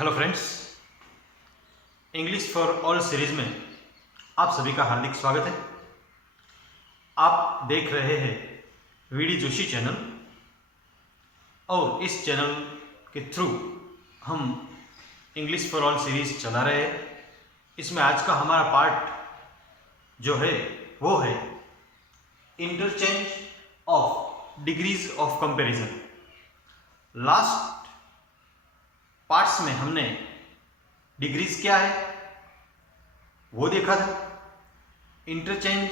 Hello friends, English for all series में आप सभी का हार्दिक स्वागत है। आप देख रहे हैं वीडी जोशी चैनल और इस चैनल के थ्रू हम इंग्लिश फॉर ऑल सीरीज चला रहे हैं। इसमें आज का हमारा पार्ट जो है वो है interchange of degrees of comparison. Last parts में हमने डिग्रीज क्या है वो देखा था, इंटरचेंज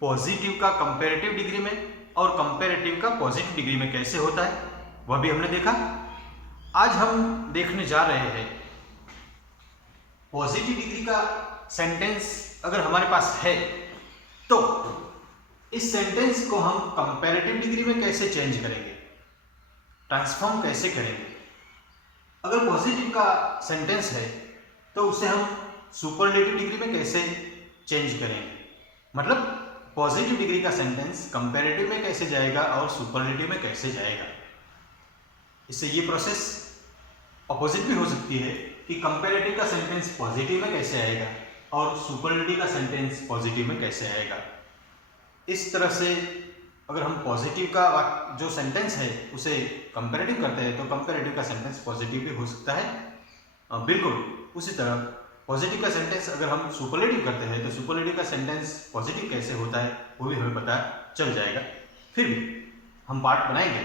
पॉजिटिव का कंपैरेटिव डिग्री में और कंपैरेटिव का पॉजिटिव डिग्री में कैसे होता है वह भी हमने देखा। आज हम देखने जा रहे हैं पॉजिटिव डिग्री का सेंटेंस अगर हमारे पास है तो इस सेंटेंस को हम कंपैरेटिव डिग्री में कैसे चेंज करेंगे, ट्रांसफॉर्म कैसे करेंगे। अगर पॉजिटिव का सेंटेंस है तो उसे हम सुपरलेटिव डिग्री में कैसे चेंज करेंगे, मतलब पॉजिटिव डिग्री का सेंटेंस कंपैरेटिव में कैसे जाएगा और सुपरलेटिव में कैसे जाएगा। इससे ये प्रोसेस अपोजिट भी हो सकती है कि कंपैरेटिव का सेंटेंस पॉजिटिव में कैसे आएगा और सुपरलेटिव का सेंटेंस पॉजिटिव में कैसे आएगा। इस तरह से अगर हम पॉजिटिव का जो सेंटेंस है उसे कंपैरेटिव करते हैं तो कंपैरेटिव का सेंटेंस पॉजिटिव भी हो सकता है। बिल्कुल उसी तरह पॉजिटिव का सेंटेंस अगर हम सुपरलेटिव करते हैं तो सुपरलेटिव का सेंटेंस पॉजिटिव कैसे होता है वो भी हमें पता चल जाएगा। फिर भी हम पार्ट बनाएंगे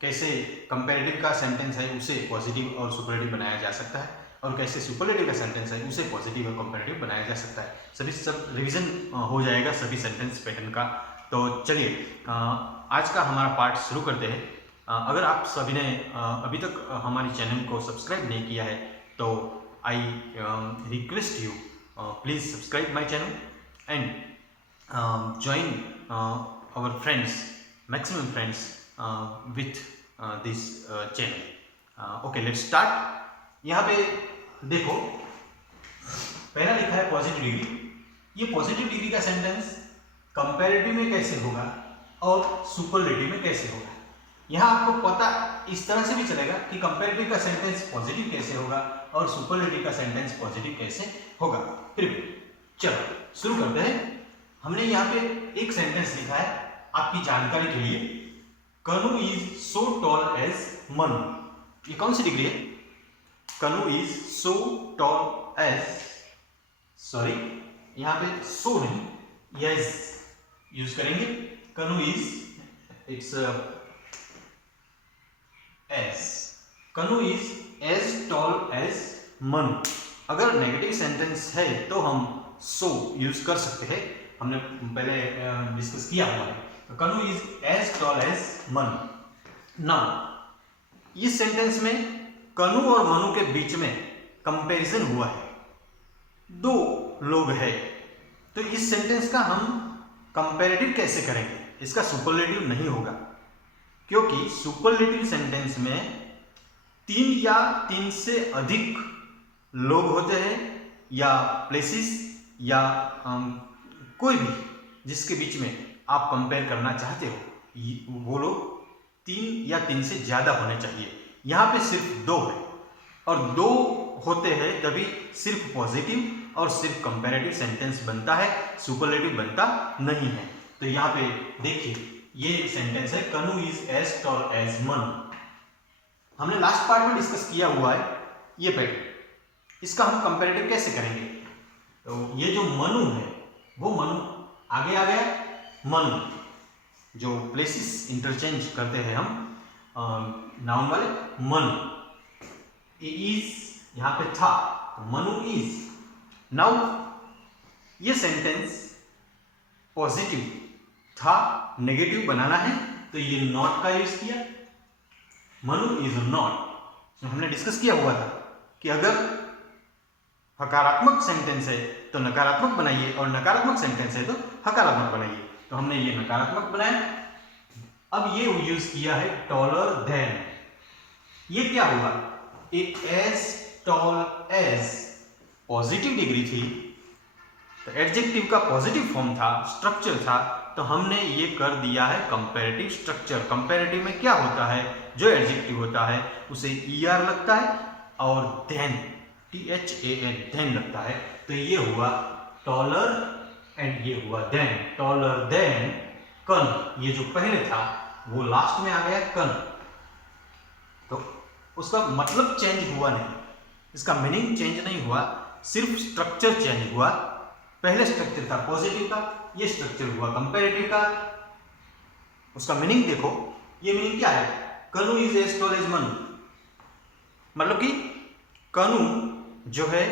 कैसे कंपैरेटिव का सेंटेंस है उसे पॉजिटिव और सुपरलेटिव बनाया जा सकता है और कैसे सुपरलेटिव का सेंटेंस है उसे पॉजिटिव और कंपैरेटिव बनाया जा सकता है। सब रिवीजन हो जाएगा सभी सेंटेंस पैटर्न का। तो चलिए आज का हमारा पार्ट शुरू करते हैं। अगर आप सभी ने अभी तक हमारे चैनल को सब्सक्राइब नहीं किया है तो I request you please subscribe my channel and join our friends, maximum friends with this channel. Okay, let's start. यहाँ पे देखो पहला लिखा है पॉजिटिव डिग्री। ये पॉजिटिव डिग्री का सेंटेंस कंपैरेटिव में कैसे होगा और सुपरलेटिव में कैसे होगा। यहाँ आपको पता इस तरह से भी चलेगा कि कंपैरेटिव का सेंटेंस पॉजिटिव कैसे होगा और सुपरलेटिव का सेंटेंस पॉजिटिव कैसे होगा। फिर भी चलो शुरू करते हैं। हमने यहाँ पे एक सेंटेंस लिखा है आपकी जानकारी के लिए, Kanu is so tall as Manu. ये कौन सी डिग्री है? Kanu is so tall as, sorry यहाँ पे सो नहीं यस यूज करेंगे। Kanu is it's as, Kanu is as tall as Manu. अगर नेगेटिव सेंटेंस है तो हम सो यूज कर सकते हैं, हमने पहले डिस्कस किया हुआ है। Kanu is as tall as Manu. Now इस सेंटेंस में कनु और मनु के बीच में कंपैरिजन हुआ है, दो लोग हैं, तो इस सेंटेंस का हम कंपैरेटिव कैसे करेंगे। इसका सुपरलेटिव नहीं होगा क्योंकि सुपरलेटिव सेंटेंस में तीन या तीन से अधिक लोग होते हैं या प्लेसेस या कोई भी जिसके बीच में आप कंपेयर करना चाहते हो वो लोग तीन या तीन से ज़्यादा होने चाहिए। यहाँ पे सिर्फ दो है और दो होते हैं तभी सिर्फ पॉजिटिव और सिर्फ कंपैरेटिव सेंटेंस बनता है, सुपरलेटिव बनता नहीं है। तो यहाँ पे देखिए ये सेंटेंस है Kanu is as tall as Manu. हमने लास्ट पार्ट में डिस्कस किया हुआ है ये पैटर्न, इसका हम कंपैरेटिव कैसे करेंगे। तो ये जो मनु है वो मनु आगे आ गया, मनु जो प्लेसेस इंटरचेंज करते हैं हम नाउन वाले मनु, इज यहाँ पे था तो मनु इज। नाउ ये सेंटेंस पॉजिटिव था, नेगेटिव बनाना है तो ये नॉट का यूज किया, मनु इज नॉट। हमने डिस्कस किया हुआ था कि अगर हकारात्मक सेंटेंस है तो नकारात्मक बनाइए और नकारात्मक सेंटेंस है तो हकारात्मक बनाइए, तो हमने ये नकारात्मक बनाया। अब ये यूज किया है टॉलर देन। ये क्या हुआ, एक as tall as positive degree थी तो एडजेक्टिव का पॉजिटिव फॉर्म था, स्ट्रक्चर था, तो हमने ये कर दिया है कंपैरेटिव स्ट्रक्चर। कंपैरेटिव में क्या होता है, जो एडजेक्टिव होता है उसे ईआर लगता है और देन THAN देन लगता है, तो ये हुआ टॉलर एंड ये हुआ देन, टॉलर देन कन। ये जो पहले था वो लास्ट में आ गया कन, तो उसका मतलब चेंज हुआ नहीं, इसका मीनिंग चेंज नहीं हुआ, सिर्फ स्ट्रक्चर चेंज हुआ। पहले स्ट्रक्चर था पॉजिटिव का, ये स्ट्रक्चर हुआ कंपैरेटिव का। उसका मीनिंग देखो, ये मीनिंग क्या है, Kanu is as tall as Manu, मतलब कि कनु जो है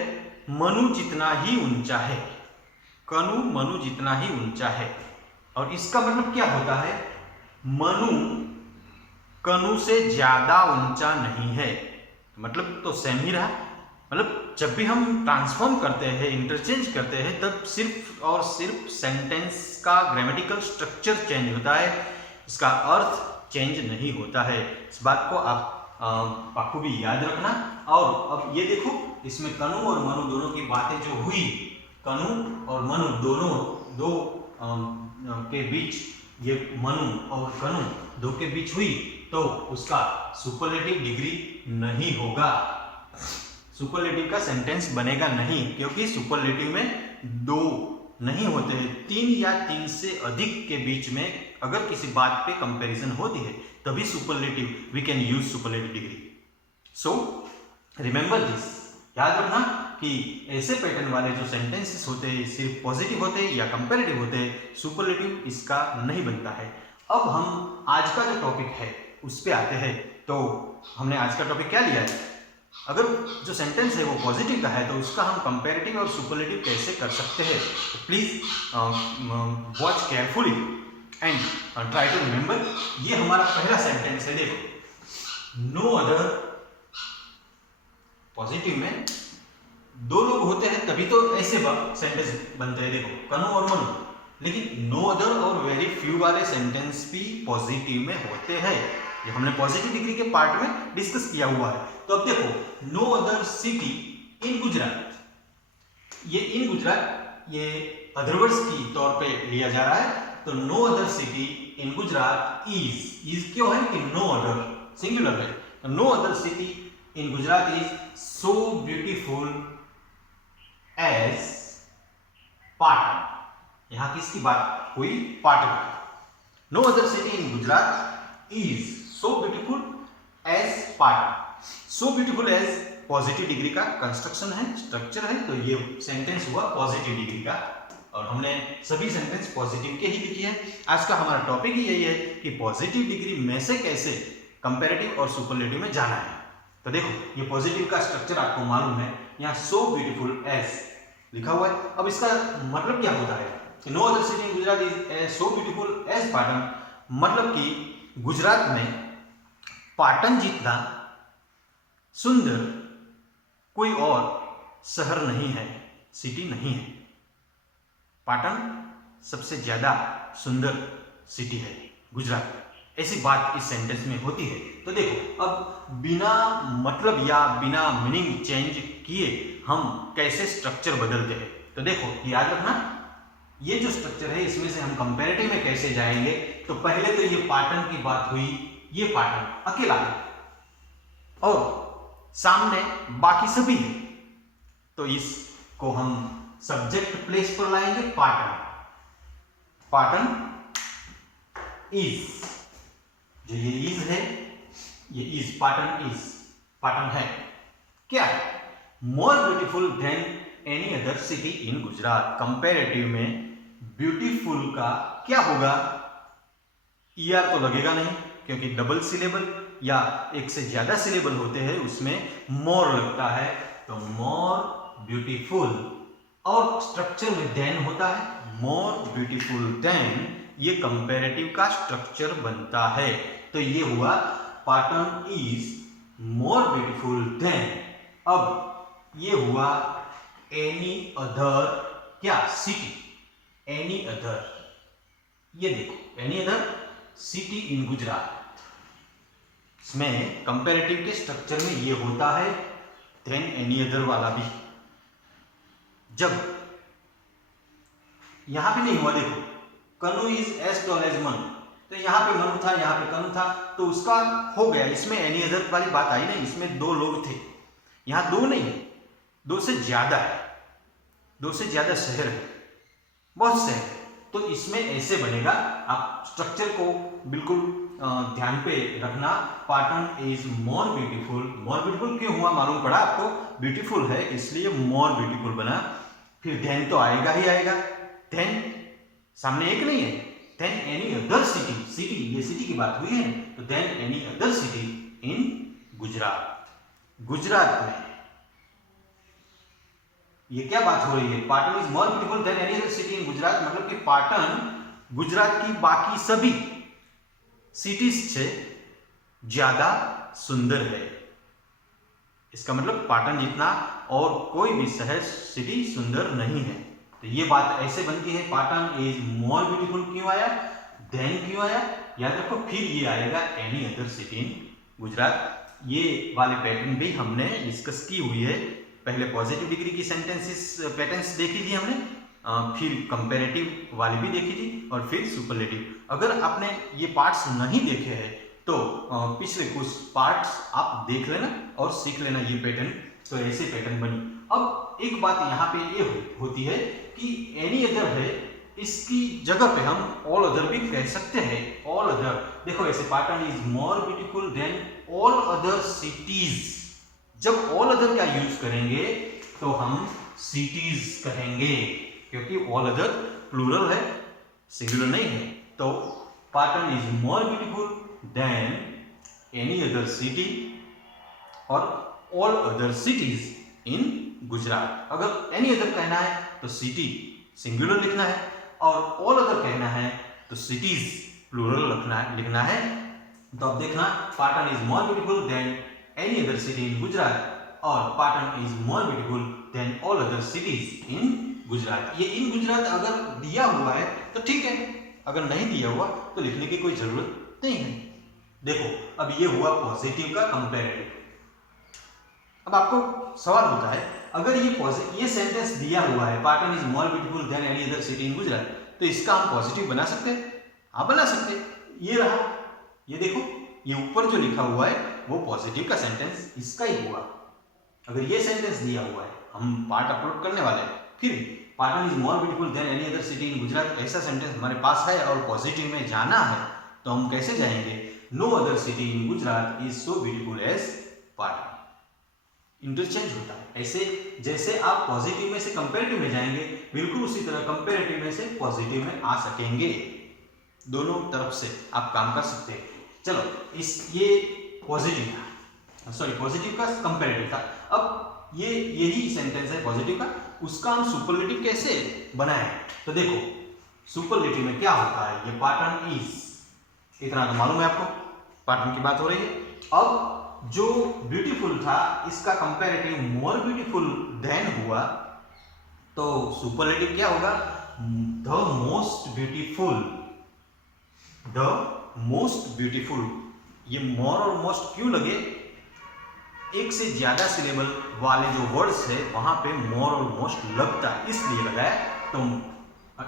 मनु जितना ही ऊंचा है, कनु मनु जितना ही ऊंचा है। और इसका मतलब क्या होता है, मनु कनु से ज्यादा ऊंचा नहीं है, मतलब तो सेम ही रहा। मतलब जब भी हम ट्रांसफॉर्म करते हैं, इंटरचेंज करते हैं, तब सिर्फ और सिर्फ सेंटेंस का ग्रामेटिकल स्ट्रक्चर चेंज होता है, इसका अर्थ चेंज नहीं होता है। इस बात को आप बखूबी याद रखना। और अब ये देखो, इसमें कनु और मनु दोनों की बातें जो हुई, कनु और मनु दोनों दो के बीच, ये मनु और कनु दो के बीच हुई, तो उसका सुपरलेटिव डिग्री नहीं होगा, सुपरलेटिव का सेंटेंस बनेगा नहीं, क्योंकि सुपरलेटिव में दो नहीं होते हैं, 3 या 3 से अधिक के बीच में अगर किसी बात पे कंपैरिजन होती है तभी superlative we can use superlative degree. So remember this, याद रखना कि ऐसे पैटर्न वाले जो सेंटेंसेस होते हैं सिर्फ पॉजिटिव होते हैं या कंपैरेटिव होते हैं, सुपरलेटिव इसका नहीं बनता है। अब हम आज का जो टॉपिक है उस पे आते हैं। तो हमने आज का टॉपिक क्या लिया है, अगर जो सेंटेंस है वो पॉजिटिव का है तो उसका हम कंपैरेटिव और सुपरलेटिव कैसे कर सकते हैं। तो please watch carefully and try to remember. ये हमारा पहला सेंटेंस है, देखो, नो अदर, पॉजिटिव में दो लोग होते हैं तभी तो ऐसे सेंटेंस बनते हैं, देखो कनु और मनु, लेकिन नो अदर और वेरी फ्यू वाले सेंटेंस भी पॉजिटिव में होते हैं। ये हमने पॉजिटिव डिग्री के पार्ट में डिस्कस किया हुआ है। तो अब देखो, no other city in Gujarat, ये इन गुजरात ये अदरवर्ड्स की तौर पे लिया जा रहा है, तो no other city in Gujarat is क्यों है कि नो अदर सिंगुलर है, तो no other city in Gujarat is so beautiful as Patan. यहां किसकी बात हुई, Patan. No other city in Gujarat is so beautiful as Patan. So beautiful as positive degree का कंस्ट्रक्शन है, स्ट्रक्चर है, तो ये सेंटेंस हुआ पॉजिटिव डिग्री का, और हमने सभी सेंटेंस पॉजिटिव के ही लिखी है। आज का हमारा टॉपिक ही यही है कि पॉजिटिव डिग्री में से कैसे कंपैरेटिव और सुपरलेटिव में जाना है। तो देखो, ये पॉजिटिव का स्ट्रक्चर आपको मालूम है, यहाँ सो ब्यूटीफुल एज लिखा हुआ है। अब इसका मतलब क्या होता है, no other city in Gujarat is so beautiful as Patan, मतलब कि गुजरात में पाटन जितना सुंदर कोई और शहर नहीं है, सिटी नहीं है। पाटन सबसे ज्यादा सुंदर सिटी है गुजरात, ऐसी बात इस सेंटेंस में होती है। तो देखो, अब बिना मतलब या बिना मीनिंग चेंज किए हम कैसे स्ट्रक्चर बदलते हैं। तो देखो, याद रखना, ये जो स्ट्रक्चर है इसमें से हम कंपैरेटिव में कैसे जाएंगे। तो पहले तो ये पाटन की बात हुई, ये पाटन अकेला है और सामने बाकी सभी है, तो इसको हम सब्जेक्ट प्लेस पर लाएंगे, पाटन। पाटन इज, जो ये इज है, ये इज, पाटन इज, पाटन है क्या है, मोर beautiful than any other city in Gujarat. Comparative में ब्यूटीफुल का क्या होगा, ईआर तो लगेगा नहीं, क्योंकि डबल सिलेबल या एक से ज्यादा सिलेबल होते हैं उसमें मोर लगता है, तो मोर ब्यूटीफुल, और स्ट्रक्चर में देन होता है, मोर ब्यूटीफुल देन, ये कंपैरेटिव का स्ट्रक्चर बनता है। तो ये हुआ Patan is more beautiful then. अब ये हुआ एनी अदर क्या सिटी, एनी अदर, ये देखो any other city in Gujarat, इसमें कंपैरेटिव के स्ट्रक्चर में ये होता है देन एनी अदर वाला भी। जब यहां पे नहीं हुआ, देखो Kanu is as tall as Manu, तो यहां पे मनु था, यहां पे कनु था, तो उसका हो गया, इसमें एनी अदर वाली बात आई नहीं, इसमें दो लोग थे। यहाँ दो नहीं है, दो से ज्यादा है, दो से ज्यादा शहर है, बहुत शहर है। तो इसमें ऐसे बनेगा, आप स्ट्रक्चर को बिल्कुल ध्यान पे रखना। Patan is more beautiful. More beautiful क्यों हुआ मालूम पड़ा आपको? ब्यूटीफुल है इसलिए मोर ब्यूटीफुल बना। फिर देन तो आएगा ही आएगा, देन सामने एक नहीं है, than any other city, city ये सिटी की बात हुई है, तो than any other city in Gujarat, Gujarat में। ये क्या बात हो रही है? Patan is more beautiful than any other city in Gujarat, मतलब कि पाटन गुजरात की बाकी सभी सिटीज से ज्यादा सुंदर है। इसका मतलब पाटन जितना और कोई भी शहर सिटी सुंदर नहीं है। तो ये बात ऐसे बनती है, पाटन इज मोर ब्यूटीफुल क्यों आया, देन क्यों आया, याद रखो। फिर ये आएगा any other city in Gujarat. ये वाले पैटर्न भी हमने डिस्कस की हुई है। पहले पॉजिटिव डिग्री की सेंटेंसेस पैटर्न्स देखी थी हमने, फिर कंपैरेटिव वाली भी देखी थी, और फिर सुपरलेटिव। अगर आपने ये पार्ट्स नहीं देखे हैं तो पिछले कुछ पार्ट्स आप देख लेना और सीख लेना ये पैटर्न। तो ऐसे पैटर्न बनी। अब एक बात यहाँ पे ये होती है कि एनी अदर है, इसकी जगह पे हम ऑल अदर भी कह सकते हैं। ऑल अदर देखो ऐसे, Patan is more beautiful than all other cities. जब ऑल अदर का यूज करेंगे तो हम सिटीज कहेंगे, क्योंकि ऑल अदर प्लूरल है, सिंगुलर नहीं है। तो Patan is more beautiful than any other city और all other cities in Gujarat. अगर एनी अदर कहना है तो सिटी सिंगुलर लिखना है, और ऑल अदर कहना है तो सिटीज प्लूरल लिखना है। तो अब देखना, Patan is more beautiful than any other city in Gujarat, और Patan is more beautiful than all other cities in Gujarat. ये इन गुजरात अगर दिया हुआ है तो ठीक है, अगर नहीं दिया हुआ तो लिखने की कोई जरूरत नहीं है। देखो अब ये हुआ पॉजिटिव का कंपैरेटिव। अब आपको सवाल होता है, अगर ये सेंटेंस दिया हुआ है, Patan is more beautiful than any other city in Gujarat, तो इसका हम पॉजिटिव बना सकते हैं? हाँ बना सकते हैं। ये रहा, ये देखो, ये ऊपर जो लिखा हुआ है वो पॉजिटिव का सेंटेंस इसका ही हुआ। अगर ये सेंटेंस दिया हुआ है, हम पार्ट अपलोड करने वाले हैं, फिर Patan is more beautiful than any other city in Gujarat, ऐसा सेंटेंस हमारे पास है और पॉजिटिव में जाना है, तो हम कैसे जाएंगे? No other city in Gujarat is so beautiful as Patan. Interchange होता है। ऐसे जैसे आप पॉजिटिव में से कंपैरेटिव में जाएंगे, बिल्कुल उसी तरह कंपैरेटिव में से पॉजिटिव में आ सकेंगे। दोनों तरफ से आप काम कर सकते हैं। चलो ये पॉजिटिव था, सॉरी पॉजिटिव का कंपैरेटिव था। अब यही सेंटेंस है पॉजिटिव का, उसका हम सुपरलेटिव कैसे बनाएं? तो देखो सुपरलेटिव में क्या होता है, ये पाटन इज, इतना तो मालूम है आपको, पाटन की बात हो रही है। अब जो ब्यूटीफुल था इसका कंपैरेटिव मोर ब्यूटीफुल देन हुआ, तो सुपरलेटिव क्या होगा? The most beautiful, the most beautiful. ये मोर और मोस्ट क्यों लगे? एक से ज्यादा सिलेबल वाले जो वर्ड्स है वहां पे मोर और मोस्ट लगता है, इसलिए लगाया। तो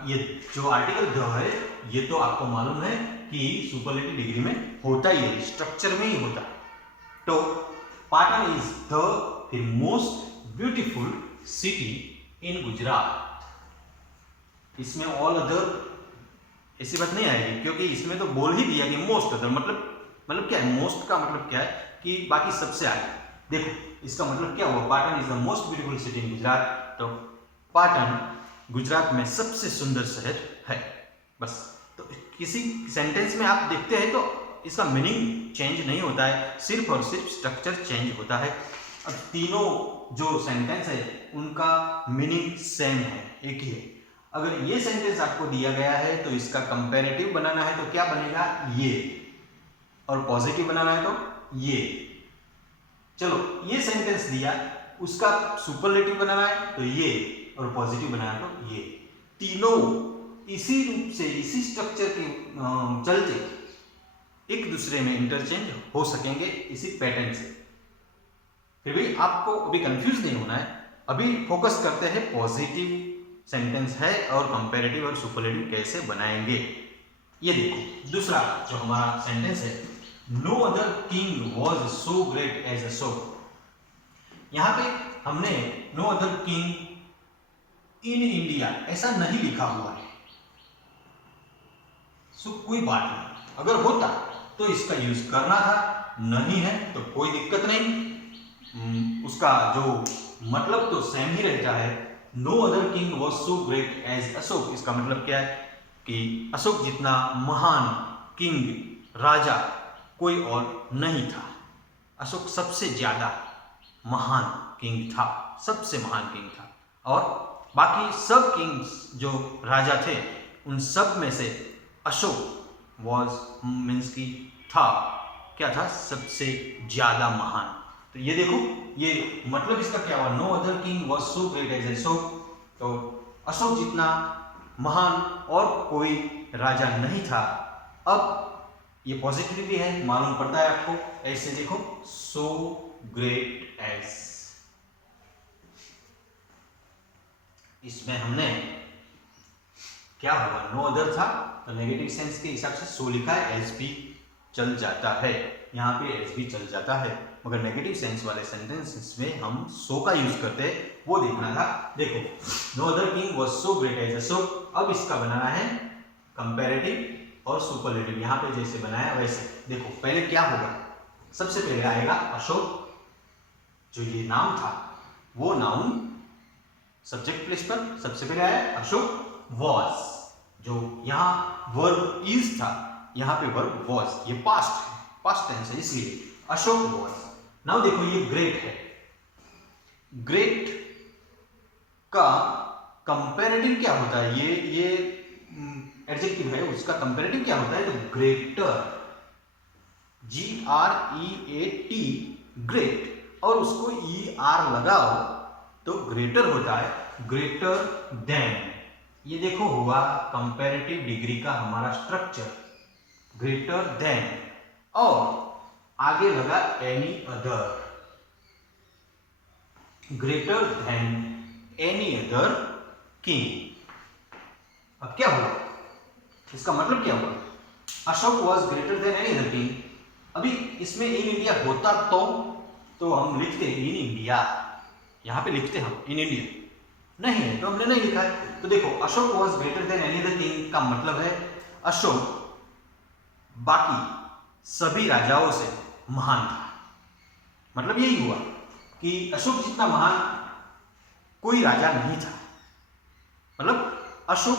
ये जो आर्टिकल द है, ये तो आपको मालूम है कि सुपरलेटिव डिग्री में होता ही है, स्ट्रक्चर में ही होता है। तो पाटन इज द फिर most beautiful city in Gujarat. इसमें ऑल अदर ऐसी बात नहीं आएगी, क्योंकि इसमें तो बोल ही दिया कि मोस्ट अदर, मतलब क्या है? मोस्ट का मतलब क्या है कि बाकी सबसे आगे। देखो इसका मतलब क्या हुआ? Patan is the most beautiful city in Gujarat, तो पाटन गुजरात में सबसे सुंदर शहर है। बस, तो किसी सेंटेंस में आप देखते हैं तो इसका मीनिंग चेंज नहीं होता है, सिर्फ और सिर्फ स्ट्रक्चर चेंज होता है। अब तीनों जो सेंटेंस है उनका मीनिंग सेम है, एक ही है। अगर ये सेंटेंस आपको दिया गया है तो इसका कंपैरेटिव बनाना है तो क्या बनेगा? ये, और पॉजिटिव बनाना है तो ये। चलो ये सेंटेंस दिया, उसका सुपरलेटिव बनाना है तो ये, और पॉजिटिव बनाना है तो ये। तीनों इसी रूप से, इसी स्ट्रक्चर के चलते एक दूसरे में इंटरचेंज हो सकेंगे इसी पैटर्न से। फिर भी आपको अभी कंफ्यूज नहीं होना है, अभी फोकस करते हैं पॉजिटिव सेंटेंस है और कंपैरेटिव और सुपरलेटिव कैसे बनाएंगे। ये देखो दूसरा जो हमारा सेंटेंस है, no other king was so great as Ashok. यहाँ पे हमने no other king in India ऐसा नहीं लिखा हुआ है, सो कोई बात नहीं, अगर होता तो इसका यूज करना था, नहीं है तो कोई दिक्कत नहीं, उसका जो मतलब तो सेम ही रहता है। No other king was so great as Ashoka, इसका मतलब क्या है कि अशोक जितना महान किंग राजा कोई और नहीं था। अशोक सबसे ज्यादा महान किंग था, सबसे महान किंग था, और बाकी सब किंग्स जो राजा थे उन सब में से अशोक वॉज मीन्स की था, क्या था, सबसे ज्यादा महान। तो ये देखो, ये मतलब इसका क्या हुआ, no other king was so great as Ashoka, तो अशोक जितना महान और कोई राजा नहीं था। अब ये पॉजिटिविटी है, मालूम पड़ता है आपको, ऐसे देखो, सो ग्रेट एज, इसमें हमने क्या हुआ, नो अदर था तो नेगेटिव सेंस के हिसाब से सो लिखा है, एज भी चल जाता है, यहाँ पे एज भी चल जाता है, मगर नेगेटिव सेंस वाले सेंटेंसेस में हम सो का यूज करते हैं, वो देखना था। देखो, no other king was so great as Ashoka, अब इसका बनाना है कंपैरेटिव और सुपरलेटिव, यहाँ पे जैसे बनाया वैसे। देखो पहले क्या होगा, सबसे पहले आएगा अशोक, जो ये नाम था वो नाउन सब्जेक्ट प्लेस पर सबसे पहले आया अशोक वॉज, जो यहाँ वर्ब इज था यहाँ पे वर्ब वॉज, ये पास्ट है, पास्ट टेंस है, इसलिए अशोक वॉज। नाउ देखो ये ग्रेट है, ग्रेट का कंपैरेटिव क्या होता है, ये एडजेक्टिव है, उसका कंपैरेटिव क्या होता है, तो ग्रेटर, GREAT, ग्रेट, और उसको ER लगाओ तो ग्रेटर होता है, ग्रेटर देन। ये देखो हुआ कंपैरेटिव डिग्री का हमारा स्ट्रक्चर, ग्रेटर देन, और आगे लगा any other, greater than any other king. अब क्या हुआ, इसका मतलब क्या हुआ, Ashok was greater than any other king. अभी इसमें इन इंडिया होता तो हम लिखते इन इंडिया, यहां पे लिखते हम इन इंडिया, नहीं है तो हमने नहीं लिखा है। तो देखो Ashok was greater than any other king का मतलब है अशोक बाकी सभी राजाओं से महान था, मतलब यही हुआ कि अशोक जितना महान कोई राजा नहीं था, मतलब अशोक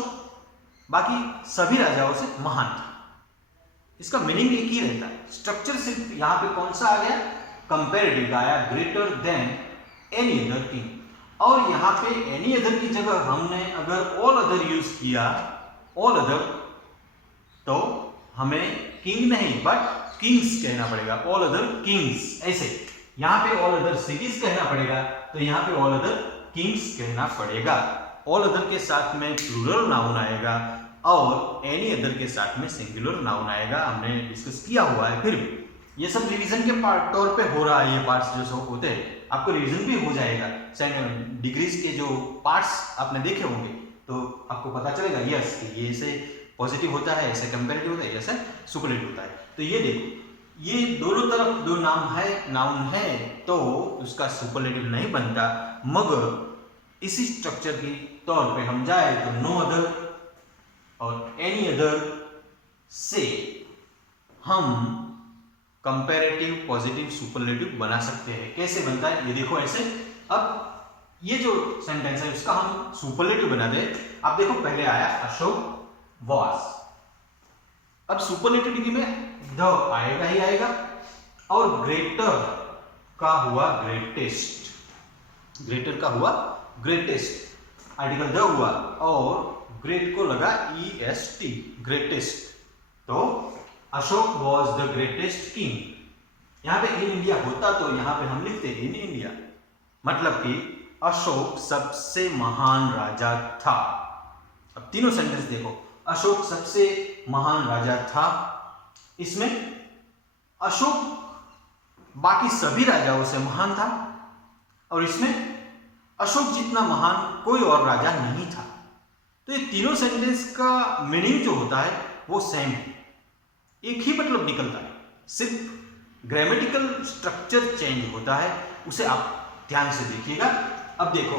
बाकी सभी राजाओं से महान था। इसका मीनिंग एक ही रहता है, स्ट्रक्चर सिर्फ यहां पे कौन सा आ गया, कंपैरेटिव का आया, greater than any other king, और यहां पे एनी अदर की जगह हमने अगर ऑल अदर यूज किया, ऑल अदर, तो हमें किंग नहीं बट किंग्स कहना पड़ेगा, ऑल अदर किंग्स, ऐसे यहां पे ऑल अदर सिटीज कहना पड़ेगा, तो यहां पे ऑल अदर किंग्स कहना पड़ेगा। ऑल अदर के साथ में प्लूरल नाउन आएगा और एनी अदर के साथ में सिंगुलर नाउन आएगा, हमने डिस्कस किया हुआ है। फिर ये सब रिवीजन के तौर पे हो रहा है, ये पार्ट्स जो सब होते हैं आपको रिवीजन भी हो जाएगा, डिग्रीज के जो पार्ट्स आपने देखे होंगे तो आपको पता चलेगा यस कि ये ऐसे पॉजिटिव होता है, ऐसे कंपैरेटिव होता है, ऐसे सुपरलेटिव होता है। तो ये देखो, ये दोनों तरफ दो नाउन है तो उसका सुपरलेटिव नहीं बनता, मगर इसी स्ट्रक्चर के तौर पे हम जाए तो नो अदर और एनी अदर से हम कंपैरेटिव पॉजिटिव सुपरलेटिव बना सकते हैं। कैसे बनता है ये देखो ऐसे। अब ये जो सेंटेंस है उसका हम सुपरलेटिव बना दे। आप देखो पहले आया अशोक वॉज, अब सुपरलेटिव डिग्री में द आएगा ही आएगा, और ग्रेटर का हुआ ग्रेटेस्ट, ग्रेटर का हुआ ग्रेटेस्ट, आर्टिकल द हुआ और ग्रेट को लगा EST, ग्रेटेस्ट। तो Ashok was the greatest king. यहां पे इन इंडिया होता तो यहां पे हम लिखते इन इंडिया, मतलब कि अशोक सबसे महान राजा था। अब तीनों सेंटेंस देखो, अशोक सबसे महान राजा था, इसमें अशोक बाकी सभी राजाओं से महान था, और इसमें अशोक जितना महान कोई और राजा नहीं था। तो ये तीनों सेंटेंस का मीनिंग जो होता है वो सेम है, एक ही मतलब निकलता है, सिर्फ ग्रामेटिकल स्ट्रक्चर चेंज होता है, उसे आप ध्यान से देखिएगा। अब देखो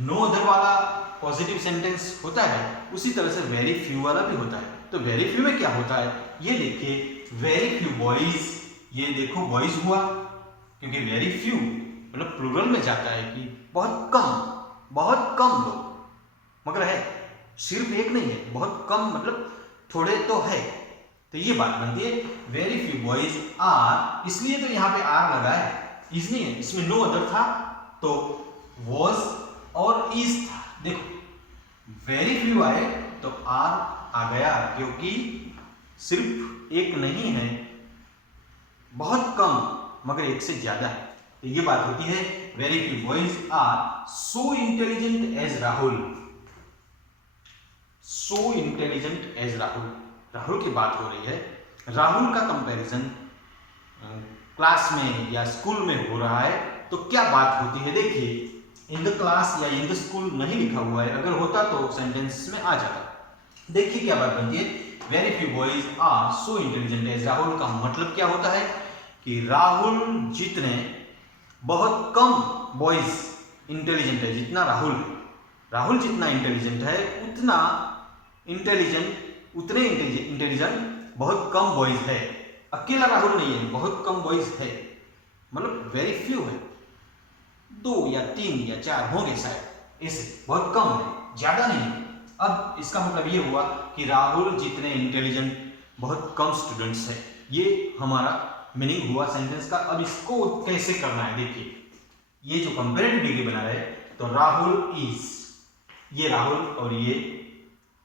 नो अदर वाला पॉजिटिव सेंटेंस होता है, उसी तरह से वेरी फ्यू वाला भी होता है। तो वेरी फ्यू में क्या होता है, ये देखिए वेरी फ्यू बॉयज, ये देखो बॉयज हुआ, क्योंकि वेरी फ्यू मतलब प्लूरल में जाता है कि बहुत कम लोग, मगर है सिर्फ एक नहीं है, बहुत कम मतलब थोड़े तो है। तो ये बात बनती है वेरी फ्यू बॉयज आर, इसलिए तो यहाँ पे आर लगा है, इज नहीं है, इसमें नो अदर था तो वॉज और इज था। देखो वेरी फ्यू आए तो आर आ गया, क्योंकि सिर्फ एक नहीं है, बहुत कम मगर एक से ज्यादा है। तो ये बात होती है very few boys are so intelligent as Rahul, so intelligent as Rahul. Rahul की बात हो रही है, राहुल का कंपैरिजन क्लास में या स्कूल में हो रहा है, तो क्या बात होती है, देखिए इन द क्लास या इन द स्कूल नहीं लिखा हुआ है, अगर होता तो सेंटेंस में आ जाता। देखिए क्या बात बनती है, very few boys are so intelligent as Rahul का मतलब क्या होता है कि राहुल जितने, बहुत कम बॉयज इंटेलिजेंट है जितना राहुल है, राहुल जितना इंटेलिजेंट है उतना इंटेलिजेंट बहुत कम बॉयज है। अकेला राहुल नहीं है, बहुत कम बॉयज है, मतलब वेरी फ्यू है, 2 या 3 या 4 होंगे शायद, ऐसे बहुत कम है, ज्यादा नहीं। अब इसका मतलब ये हुआ कि राहुल जितने इंटेलिजेंट बहुत कम स्टूडेंट्स है, ये हमारा मीनिंग हुआ सेंटेंस का। अब इसको कैसे करना है, देखिए ये जो कंपैरेटिव डिग्री बना रहे, तो राहुल इज, ये राहुल और ये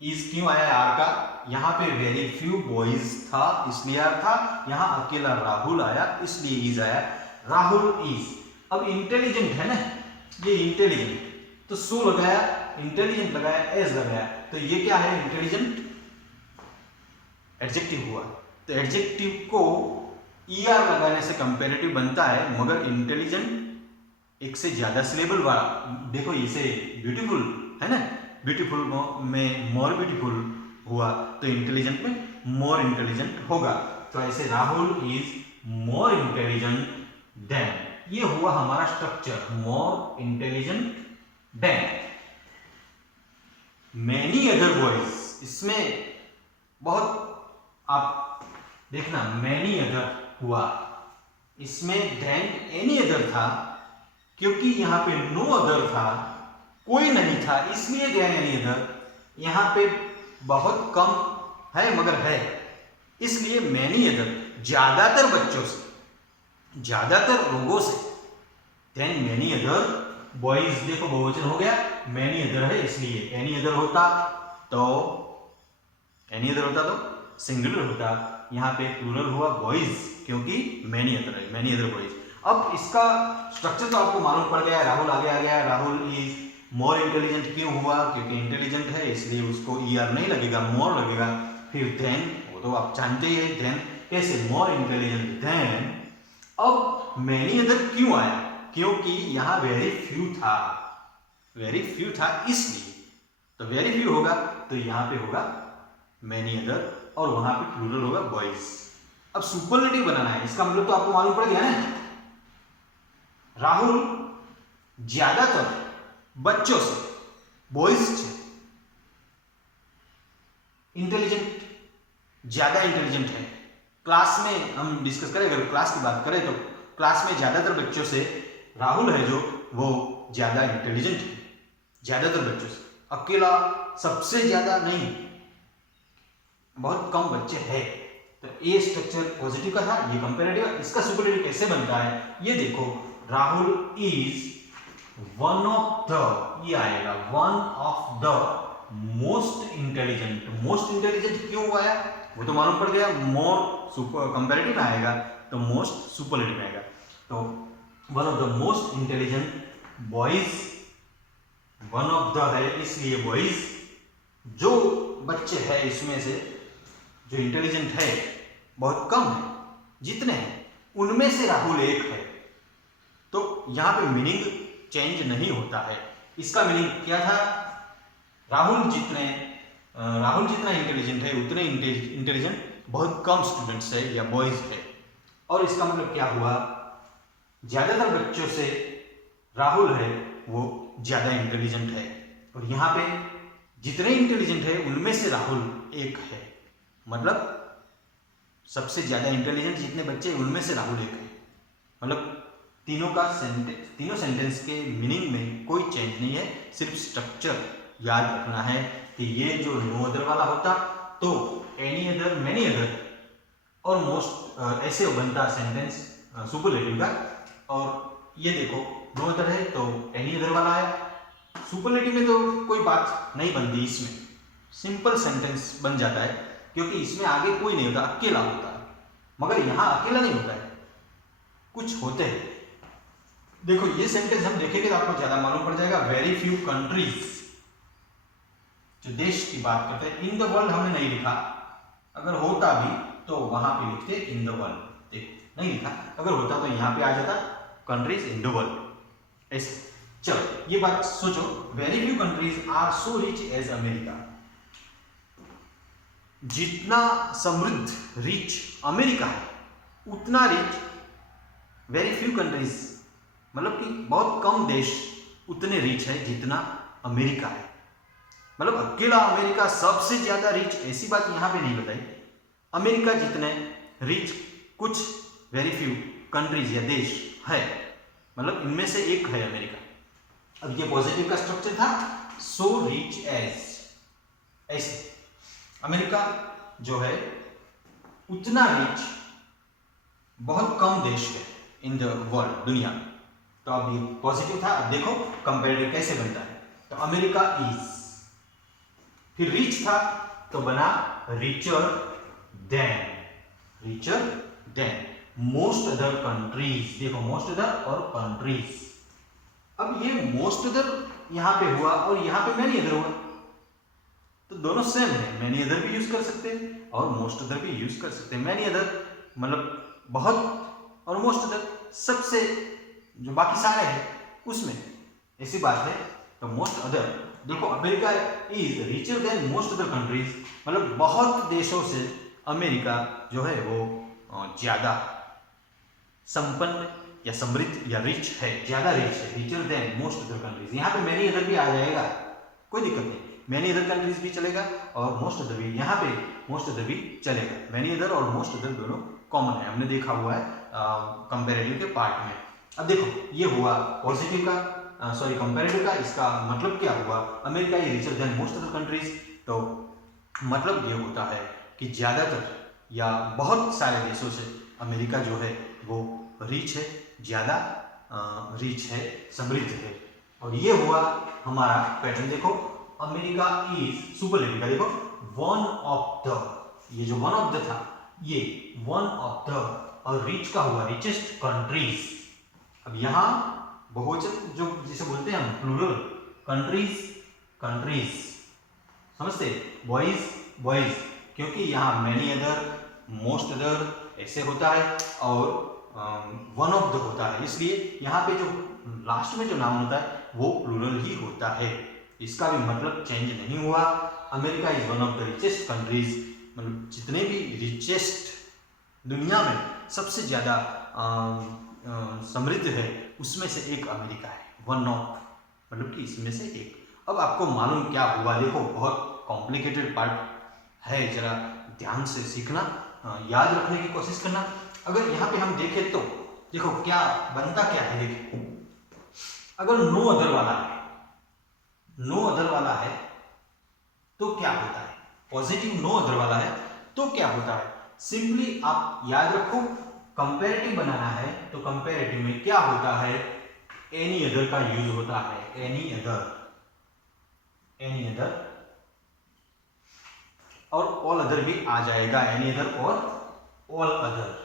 इज क्यों आया है आर का, यहाँ पे वेरी फ्यू बॉयज था इसलिए आर था, यहाँ अकेला राहुल आया इसलिए इज आया, राहुल इज। अब इंटेलिजेंट है ना, ये इंटेलिजेंट तो सो लगाया, इंटेलिजेंट लगाया, एज लगाया, तो ये क्या है, इंटेलिजेंट एडजेक्टिव हुआ। तो एडजेक्टिव को ईआर लगाने से कंपैरेटिव बनता है, मगर इंटेलिजेंट एक से ज्यादा सिलेबल वाला, देखो इसे ब्यूटीफुल है ना, ब्यूटीफुल में मोर ब्यूटीफुल हुआ, तो इंटेलिजेंट में मोर इंटेलिजेंट होगा। तो ऐसे Rahul is more intelligent then, ये हुआ हमारा structure, more intelligent then many other boys. इसमें बहुत आप देखना मैनी अदर हुआ, इसमें देन एनी अदर था, क्योंकि यहां पे नो अदर था, कोई नहीं था, इसलिए देन एनी अदर। यहां पे बहुत कम है मगर है, इसलिए मैनी अदर, ज्यादातर बच्चों से, ज्यादातर लोगों से, देन मैनी अदर बॉयज। देखो बहुवचन हो गया, मैनी अदर है इसलिए, एनी अदर होता तो सिंगुलर होता, यहाँ पे प्लूरल हुआ बॉयज, क्योंकि मैनी अदर है, मैनी अदर बॉयज। अब इसका स्ट्रक्चर तो आपको मालूम पड़ गया, राहुल आगे आ गया, राहुल इज मोर इंटेलिजेंट क्यों हुआ, क्योंकि इंटेलिजेंट है इसलिए उसको ईआर नहीं लगेगा, मोर लगेगा। फिर देन, वो तो आप जानते ही है, देन कैसे, मोर इंटेलिजेंट देन। अब मैनी अदर क्यों आया, क्योंकि यहाँ वेरी फ्यू था इसलिए, तो वेरी फ्यू होगा तो यहाँ पे होगा मैनी अदर और वहां पे प्लूरल होगा बॉयज। अब सुपरलेटिव बनाना है, इसका मतलब तो आपको मालूम पड़ गया ना, राहुल ज्यादातर बच्चों से, बॉयज से इंटेलिजेंट, ज्यादा इंटेलिजेंट है। क्लास में हम डिस्कस करें, अगर क्लास की बात करें तो क्लास में ज्यादातर बच्चों से राहुल है जो वो ज्यादा इंटेलिजेंट है, ज्यादातर बच्चों से, अकेला सबसे ज्यादा नहीं, बहुत कम बच्चे हैं। तो ये स्ट्रक्चर पॉजिटिव का था, ये कंपैरेटिव। इसका सुपरलेटिव कैसे बनता है, ये देखो, Rahul is one of the, ये आएगा one of the most intelligent. Most intelligent क्यों आया वो तो मालूम पड़ गया, मोर कंपैरेटिव में आएगा तो मोस्ट सुपरलेटिव में आएगा। तो one of the most intelligent boys, one of the है इसलिए बॉयज, जो बच्चे हैं इसमें से जो इंटेलिजेंट है बहुत कम है, जितने हैं उनमें से राहुल एक है। तो यहां पे मीनिंग चेंज नहीं होता है। इसका मीनिंग क्या था, राहुल जितना इंटेलिजेंट है उतने इंटेलिजेंट बहुत कम स्टूडेंट्स है या बॉयज है। और इसका मतलब क्या हुआ, ज्यादातर बच्चों से राहुल है वो ज़्यादा इंटेलिजेंट है, और यहाँ पे जितने इंटेलिजेंट है उनमें से राहुल एक है, मतलब सबसे ज़्यादा इंटेलिजेंट जितने बच्चे हैं उनमें से राहुल एक है। मतलब तीनों सेंटेंस के मीनिंग में कोई चेंज नहीं है, सिर्फ स्ट्रक्चर याद रखना है कि ये जो नो अदर वाला होता तो एनी अदर, मेनी अदर और मोस्ट ऐसे बनता सेंटेंस सुपरलेटिव का, और ये देखो नो अदर है तो एनी अदर वाला है। सुपरलेटिव में तो कोई बात नहीं बनती, इसमें सिंपल सेंटेंस बन जाता है क्योंकि इसमें आगे कोई नहीं होता, अकेला होता है। मगर यहाँ अकेला नहीं होता है, कुछ होते हैं। देखो ये सेंटेंस हम देखेंगे तो आपको ज्यादा मालूम पड़ जाएगा। वेरी फ्यू कंट्रीज, जो देश की बात करते हैं, इन द वर्ल्ड हमने नहीं लिखा, अगर होता भी तो वहां पे लिखते इन द वर्ल्ड, देखो नहीं लिखा, अगर होता तो यहाँ पे आ जाता कंट्रीज इन द वर्ल्ड ऐसे। चलो ये बात सोचो, very few countries are so rich as America. जितना समृद्ध रिच अमेरिका है उतना रिच वेरी फ्यू कंट्रीज, मतलब कि बहुत कम देश उतने रिच है जितना अमेरिका है। मतलब अकेला अमेरिका सबसे ज्यादा रिच, ऐसी बात यहां पे नहीं बताई। अमेरिका जितने रिच कुछ वेरी फ्यू कंट्रीज या देश है, मतलब इनमें से एक है अमेरिका। अब ये पॉजिटिव का स्ट्रक्चर था, सो रिच एज, ऐसे अमेरिका जो है उतना रिच बहुत कम देश है इन द वर्ल्ड, दुनिया में। तो अब ये पॉजिटिव था। अब देखो कंपैरेटिव कैसे बनता है, तो अमेरिका इज, फिर रिच था तो बना richer than most other countries. देखो मोस्ट अदर और कंट्रीज, अब ये मोस्ट अदर यहां पे हुआ और यहां पे मैनी अदर हुआ, तो दोनों सेम है। मैनी अदर भी यूज कर सकते हैं और मोस्ट अदर भी यूज कर सकते हैं। मैनी अदर मतलब बहुत, और मोस्ट अदर सबसे जो बाकी सारे हैं उसमें, ऐसी बात है। तो मोस्ट अदर, देखो America is richer than most other countries, मतलब बहुत देशों से अमेरिका जो है वो ज्यादा संपन्न या समृद्ध या रिच है, ज्यादा रिच है, richer than most other countries. यहाँ पे मैनी अदर भी आ जाएगा, कोई दिक्कत नहीं, मैनी अदर कंट्रीज भी चलेगा और मोस्ट अदर भी, यहाँ पे मोस्ट अदर भी चलेगा। मैनी अदर और मोस्ट अदर दोनों कॉमन है, हमने देखा हुआ है कंपैरेटिव के पार्ट में। अब देखो ये हुआ पॉजिटिव का, सॉरी कंपैरेटिव का, इसका मतलब क्या हुआ, America is richer than most other countries. तो मतलब ये होता है कि ज्यादातर या बहुत सारे देशों से अमेरिका जो है वो रिच है, ज्यादा रिच है, समृद्ध है। और ये हुआ हमारा पैटर्न। देखो अमेरिका इज सुपरलेटिव का, देखो वन ऑफ द, ये जो वन ऑफ द था ये वन ऑफ द, और रिच का हुआ रिचेस्ट कंट्रीज। अब यहां बहुवचन जो जिसे बोलते हैं हम प्लूरल, कंट्रीज समझते, बॉयज बॉयज, क्योंकि यहाँ मैनी अदर, मोस्ट अदर ऐसे होता है और वन ऑफ द होता है, इसलिए यहाँ पे जो लास्ट में जो नाम होता है वो प्लूरल ही होता है। इसका भी मतलब चेंज नहीं हुआ। America is one of the richest countries, मतलब जितने भी रिचेस्ट दुनिया में सबसे ज्यादा समृद्ध है उसमें से एक अमेरिका है, वन ऑफ, मतलब कि इसमें से एक। अब आपको मालूम क्या हुआ, देखो बहुत कॉम्प्लिकेटेड पार्ट है, जरा ध्यान से सीखना, याद रखने की कोशिश करना। अगर यहाँ पे हम देखें तो देखो क्या बनता क्या है, देखो अगर नो अदर वाला है, नो अदर वाला है तो क्या होता है, पॉजिटिव नो अदर वाला है तो क्या होता है, सिंपली आप याद रखो कंपैरेटिव बनाना है तो कंपैरेटिव में क्या होता है, एनी अदर का यूज होता है, एनी अदर और ऑल अदर भी आ जाएगा, एनी अदर और ऑल अदर।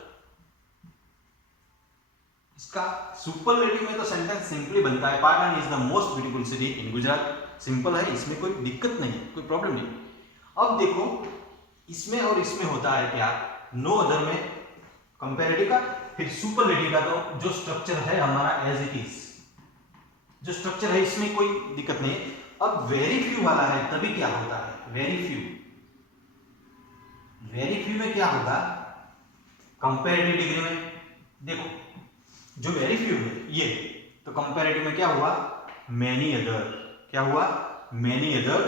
इसका सुपरलेटिव में तो सेंटेंस सिंपली बनता है, Patan is the most beautiful city in Gujarat, simple है, इसमें कोई दिक्कत नहीं, कोई प्रॉब्लम नहीं। अब देखो इसमें और इसमें होता है क्या, नो अदर में कंपैरेटिव का, फिर सुपरलेटिव का तो जो स्ट्रक्चर है हमारा एज इट इज, जो स्ट्रक्चर है इसमें कोई दिक्कत नहीं। अब वेरी फ्यू वाला है तभी क्या होता है, वेरी फ्यू में क्या होगा, कंपैरेटिव डिग्री में देखो जो वेरी फ्यू है ये, तो कंपैरेटिव में क्या हुआ, मेनी अदर, क्या हुआ, मेनी अदर,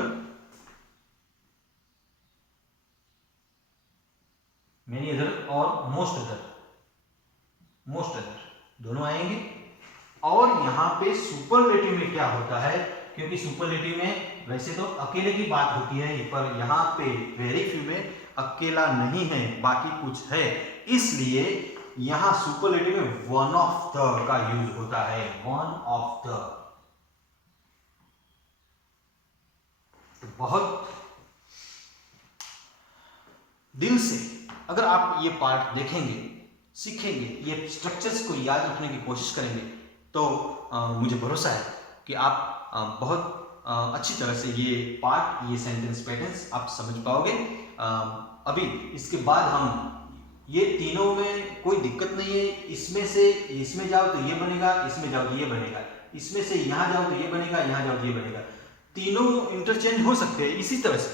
मेनी अदर और मोस्ट अदर, मोस्ट अदर दोनों आएंगे। और यहाँ पे सुपरलेटिव में क्या होता है, क्योंकि सुपरलेटिव में वैसे तो अकेले की बात होती है, पर यहाँ पे वेरी फ्यू में अकेला नहीं है, बाकी कुछ है, इसलिए यहाँ सुपरलेटिव में वन ऑफ द का यूज होता है, वन ऑफ द। तो बहुत दिल से अगर आप ये पार्ट देखेंगे, सीखेंगे, ये स्ट्रक्चर्स को याद रखने की कोशिश करेंगे, तो मुझे भरोसा है कि आप बहुत अच्छी तरह से ये पार्ट, ये सेंटेंस पैटर्न्स आप समझ पाओगे। अभी इसके बाद हम ये तीनों में कोई दिक्कत नहीं है, इसमें से इसमें जाओ तो ये बनेगा, इसमें जाओ तो ये बनेगा, इसमें से यहाँ जाओ तो ये बनेगा, यहाँ जाओ तो ये बनेगा, तीनों इंटरचेंज हो सकते हैं इसी तरह से।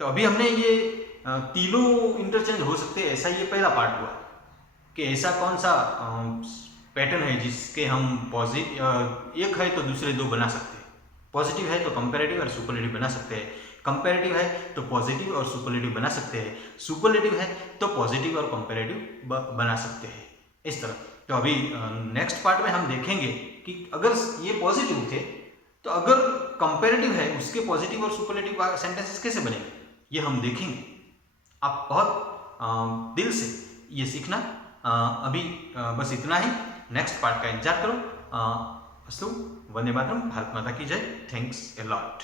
तो अभी हमने ये तीनों इंटरचेंज हो सकते हैं, ऐसा ये पहला पार्ट हुआ कि ऐसा कौन सा पैटर्न है जिसके हम पॉजिटिव, एक है तो दूसरे दो बना सकते हैं, पॉजिटिव है तो कंपैरेटिव और सुपरलेटिव बना सकते हैं, कंपैरेटिव है तो पॉजिटिव और सुपरलेटिव बना सकते हैं, सुपरलेटिव है तो पॉजिटिव और कंपैरेटिव बना सकते हैं, इस तरह। तो अभी नेक्स्ट पार्ट में हम देखेंगे कि अगर ये पॉजिटिव थे तो अगर कंपैरेटिव है उसके पॉजिटिव और सुपरलेटिव सेंटेंसेस कैसे बनेंगे, ये हम देखेंगे। आप बहुत दिल से ये सीखना। अभी बस इतना ही, नेक्स्ट पार्ट का इंतजार करो। अस्तु, वंदे मातरम, भारत माता की जय, थैंक्स ए लॉट।